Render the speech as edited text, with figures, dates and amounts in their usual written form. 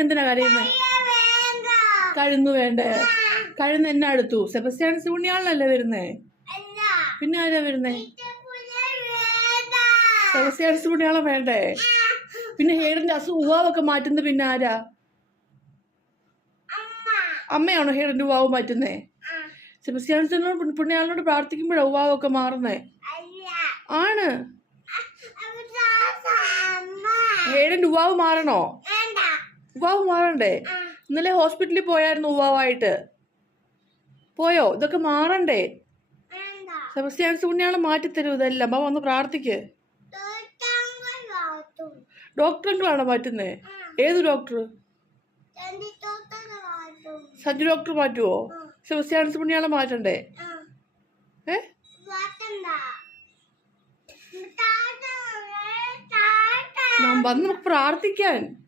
എന്തിനാ കരയുന്നത്? കഴുന്നു വേണ്ടേ? കഴുന്ന് എന്നാ എടുത്തു? സെബസ്ത്യാനോസ് പുണ്യാളനല്ലേ വരുന്നേ? പിന്നെ ആരാ വരുന്നേ? സെബസ്ത്യാനോസ് പുണ്യാളൻ വേണ്ടേ? പിന്നെ ഹേഡന്റെ ഉവാവൊക്കെ മാറ്റുന്നത് പിന്നെ ആരാ? അമ്മയാണോ ഹേഡന്റെ ഉവാവ് മാറ്റുന്നേ? സെബസ്ത്യാനോസ് പുണ്യാളനോട് പ്രാർത്ഥിക്കുമ്പോഴാ ഉവാവൊക്കെ മാറുന്നേ? ആണ്. ഹേഡന്റെ ഉവാവ് മാറണോ? ഉവാവ് മാറണ്ടേ? ഇന്നലെ ഹോസ്പിറ്റലിൽ പോയായിരുന്നു ഉവാവായിട്ട്. പോയോ? ഇതൊക്കെ മാറണ്ടേ? സെബസ്ത്യാനോസ് പുണ്യാളൻ മാറ്റിത്തരൂ ഇതെല്ലാം. വന്ന് പ്രാർത്ഥിക്ക്. ഡോക്ടറിനാണോ മാറ്റുന്നേ? ഏത് ഡോക്ടർ? സഞ്ജു ഡോക്ടർ മാറ്റുവോ? സെബസ്ത്യാനോസ് പുണ്യാളൻ മാറ്റണ്ടേ? വന്ന് പ്രാർത്ഥിക്കാൻ.